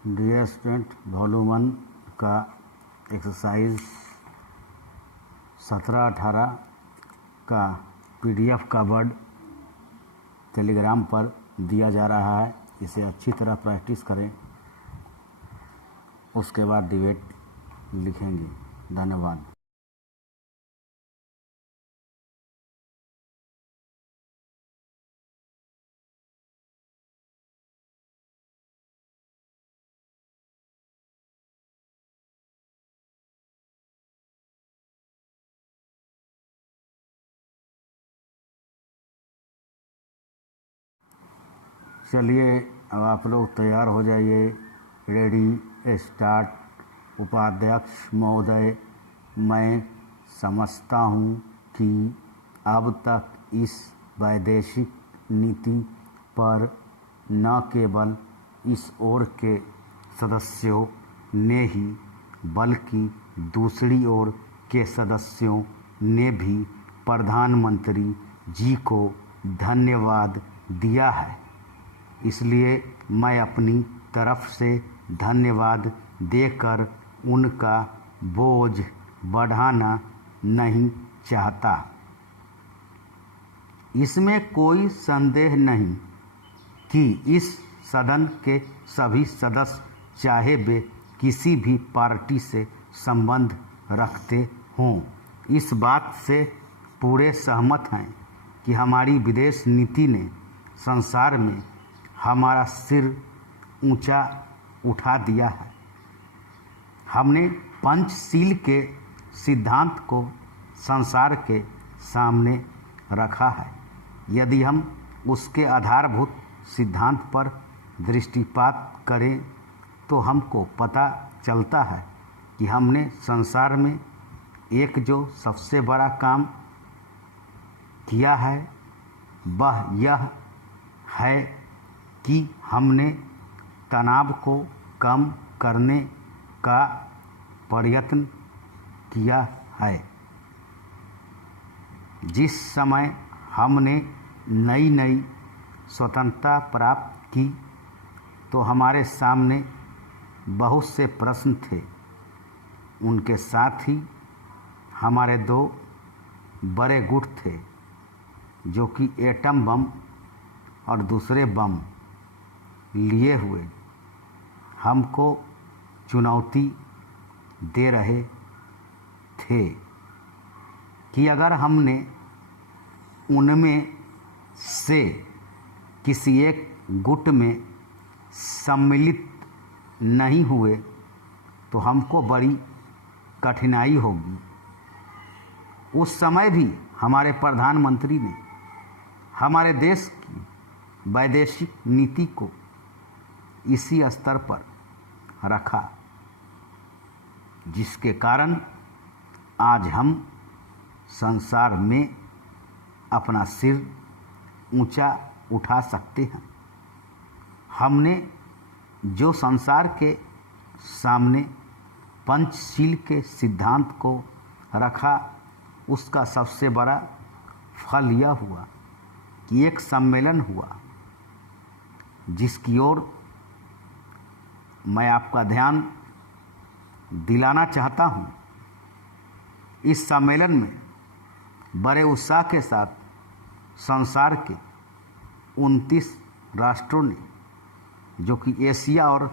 Dear student, volume 1 का exercise 17-18 का PDF का वर्ड टेलीग्राम पर दिया जा रहा है। इसे अच्छी तरह प्रैक्टिस करें, उसके बाद डिबेट लिखेंगे। धन्यवाद। चलिए, अब आप लोग तैयार हो जाइए। Ready, start. उपाध्यक्ष महोदय, मैं समझता हूँ कि अब तक इस वैदेशिक नीति पर न केवल इस ओर के सदस्यों ने ही बल्कि दूसरी ओर के सदस्यों ने भी प्रधानमंत्री जी को धन्यवाद दिया है। इसलिए मैं अपनी तरफ से धन्यवाद देकर उनका बोझ बढ़ाना नहीं चाहता। इसमें कोई संदेह नहीं कि इस सदन के सभी सदस्य, चाहे वे किसी भी पार्टी से संबंध रखते हों, इस बात से पूरे सहमत हैं कि हमारी विदेश नीति ने संसार में हमारा सिर ऊंचा उठा दिया है। हमने पंचशील के सिद्धांत को संसार के सामने रखा है। यदि हम उसके आधारभूत सिद्धांत पर दृष्टिपात करें तो हमको पता चलता है कि हमने संसार में एक जो सबसे बड़ा काम किया है वह यह है कि हमने तनाव को कम करने का प्रयत्न किया है। जिस समय हमने नई नई स्वतंत्रता प्राप्त की तो हमारे सामने बहुत से प्रश्न थे। उनके साथ ही हमारे दो बड़े गुट थे, जो कि एटम बम और दूसरे बम लिए हुए हमको चुनौती दे रहे थे कि अगर हमने उनमें से किसी एक गुट में सम्मिलित नहीं हुए तो हमको बड़ी कठिनाई होगी। उस समय भी हमारे प्रधानमंत्री ने हमारे देश की वैदेशिक नीति को इसी स्तर पर रखा, जिसके कारण आज हम संसार में अपना सिर ऊंचा उठा सकते हैं। हमने जो संसार के सामने पंचशील के सिद्धांत को रखा, उसका सबसे बड़ा फल यह हुआ कि एक सम्मेलन हुआ, जिसकी ओर मैं आपका ध्यान दिलाना चाहता हूँ। इस सम्मेलन में बड़े उत्साह के साथ संसार के 29 राष्ट्रों ने, जो कि एशिया और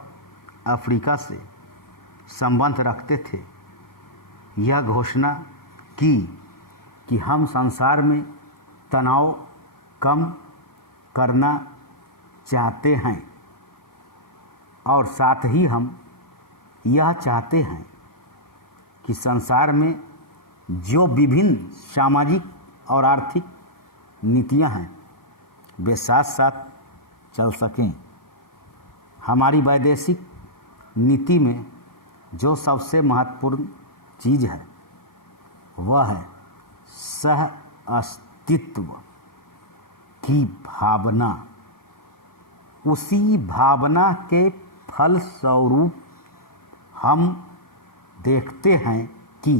अफ्रीका से संबंध रखते थे, यह घोषणा की कि हम संसार में तनाव कम करना चाहते हैं और साथ ही हम यह चाहते हैं कि संसार में जो विभिन्न सामाजिक और आर्थिक नीतियां हैं वे साथ साथ चल सकें। हमारी वैदेशिक नीति में जो सबसे महत्वपूर्ण चीज़ है वह है सह अस्तित्व की भावना। उसी भावना के फलस्वरूप हम देखते हैं कि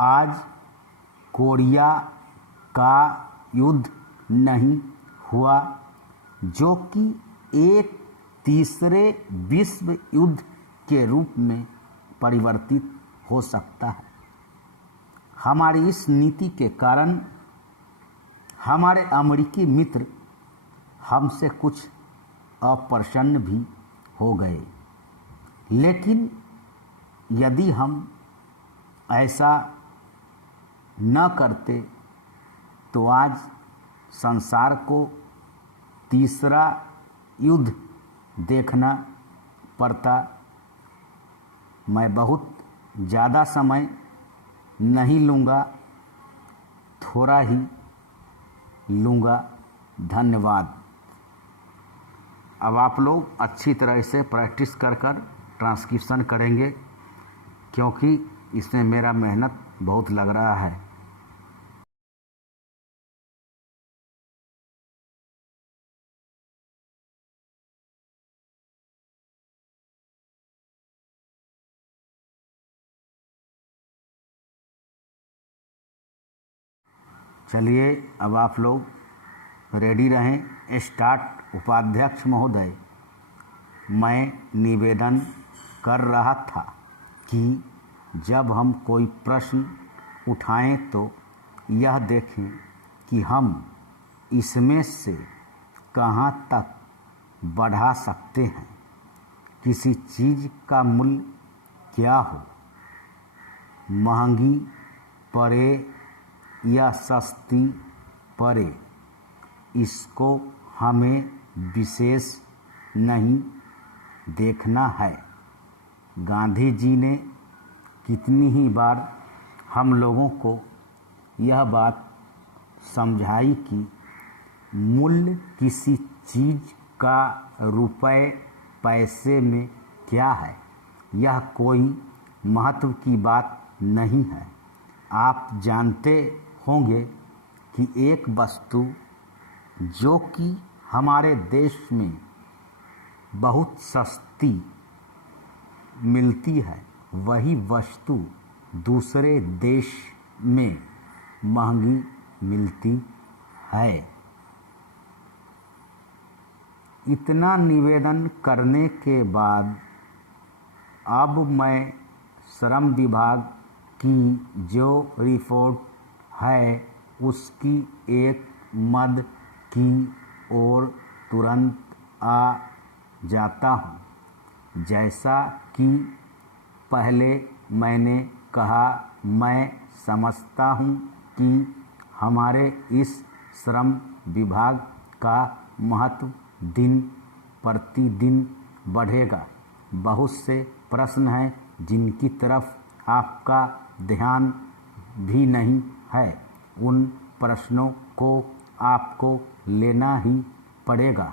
आज कोरिया का युद्ध नहीं हुआ, जो कि एक तीसरे विश्व युद्ध के रूप में परिवर्तित हो सकता है। हमारी इस नीति के कारण हमारे अमेरिकी मित्र हमसे कुछ अप्रसन्न भी हो गए, लेकिन यदि हम ऐसा न करते तो आज संसार को तीसरा युद्ध देखना पड़ता। मैं बहुत ज़्यादा समय नहीं लूँगा, थोड़ा ही लूँगा। धन्यवाद। अब आप लोग अच्छी तरह से प्रैक्टिस कर ट्रांसक्रिप्शन करेंगे, क्योंकि इसमें मेरा मेहनत बहुत लग रहा है। चलिए अब आप लोग रेडी रहें। स्टार्ट। उपाध्यक्ष महोदय, मैं निवेदन कर रहा था कि जब हम कोई प्रश्न उठाएं तो यह देखें कि हम इसमें से कहां तक बढ़ा सकते हैं। किसी चीज़ का मूल्य क्या हो, महंगी पड़े या सस्ती पड़े, इसको हमें विशेष नहीं देखना है। गांधी जी ने कितनी ही बार हम लोगों को यह बात समझाई कि मूल्य किसी चीज़ का रुपए पैसे में क्या है, यह कोई महत्व की बात नहीं है। आप जानते होंगे कि एक वस्तु जो कि हमारे देश में बहुत सस्ती मिलती है, वही वस्तु दूसरे देश में महंगी मिलती है। इतना निवेदन करने के बाद अब मैं श्रम विभाग की जो रिपोर्ट है उसकी एक मद की ओर तुरंत आ जाता हूँ। जैसा कि पहले मैंने कहा, मैं समझता हूँ कि हमारे इस श्रम विभाग का महत्व दिन प्रतिदिन बढ़ेगा। बहुत से प्रश्न हैं जिनकी तरफ आपका ध्यान भी नहीं है। उन प्रश्नों को आपको लेना ही पड़ेगा।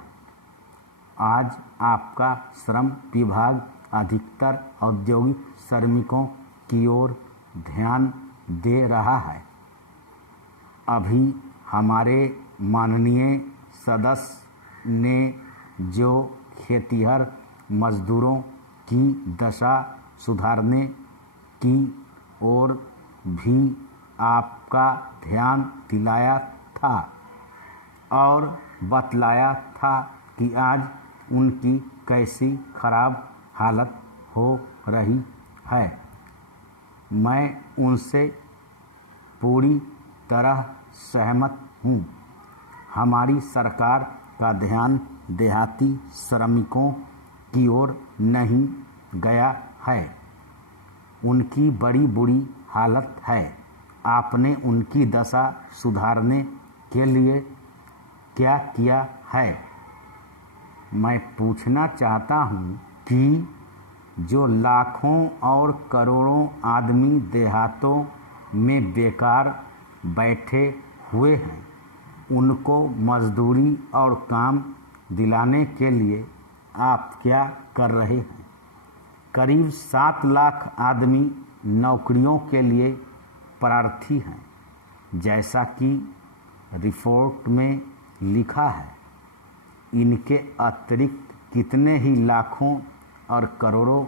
आज आपका श्रम विभाग अधिकतर औद्योगिक श्रमिकों की ओर ध्यान दे रहा है। अभी हमारे माननीय सदस्य ने जो खेतिहर मजदूरों की दशा सुधारने की ओर भी आपका ध्यान दिलाया था और बतलाया था कि आज उनकी कैसी खराब हालत हो रही है। मैं उनसे पूरी तरह सहमत हूँ। हमारी सरकार का ध्यान देहाती श्रमिकों की ओर नहीं गया है। उनकी बड़ी बुरी हालत है। आपने उनकी दशा सुधारने के लिए क्या किया है? मैं पूछना चाहता हूँ कि जो लाखों और करोड़ों आदमी देहातों में बेकार बैठे हुए हैं, उनको मजदूरी और काम दिलाने के लिए आप क्या कर रहे हैं? करीब 7 लाख आदमी नौकरियों के लिए प्रार्थी हैं। जैसा कि रिपोर्ट में लिखा है, इनके अतिरिक्त कितने ही लाखों और करोड़ों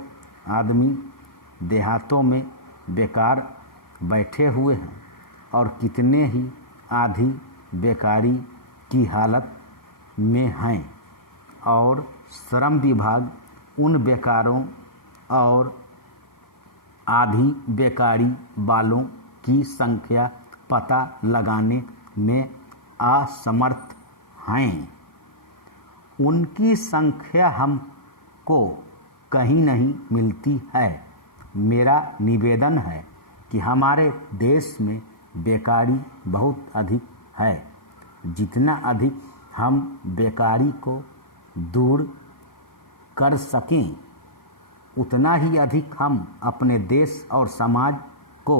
आदमी देहातों में बेकार बैठे हुए हैं और कितने ही आधी बेकारी की हालत में हैं और श्रम विभाग उन बेकारों और आधी बेकारी वालों की संख्या पता लगाने में असमर्थ हैं। उनकी संख्या हमको कहीं नहीं मिलती है। मेरा निवेदन है कि हमारे देश में बेकारी बहुत अधिक है। जितना अधिक हम बेकारी को दूर कर सकें, उतना ही अधिक हम अपने देश और समाज को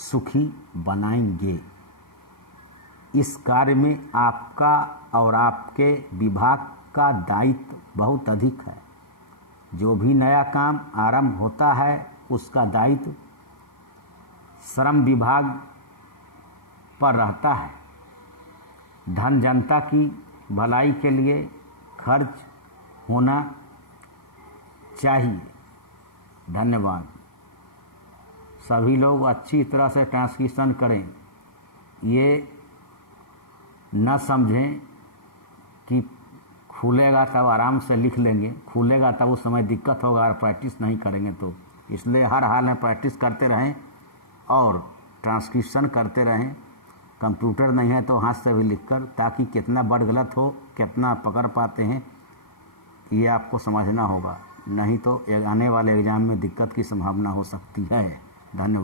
सुखी बनाएंगे। इस कार्य में आपका और आपके विभाग का दायित्व बहुत अधिक है। जो भी नया काम आरंभ होता है उसका दायित्व श्रम विभाग पर रहता है। धन जनता की भलाई के लिए खर्च होना चाहिए। धन्यवाद। सभी लोग अच्छी तरह से ट्रांसक्रिप्शन करें। ये न समझें कि खुलेगा तब आराम से लिख लेंगे, खुलेगा तब उस समय दिक्कत होगा और प्रैक्टिस नहीं करेंगे तो। इसलिए हर हाल में प्रैक्टिस करते रहें और ट्रांसक्रिप्शन करते रहें। कंप्यूटर नहीं है तो हाथ से भी लिखकर, ताकि कितना वर्ड गलत हो, कितना पकड़ पाते हैं, ये आपको समझना होगा। नहीं तो आने वाले एग्ज़ाम में दिक्कत की संभावना हो सकती है। धन्यवाद।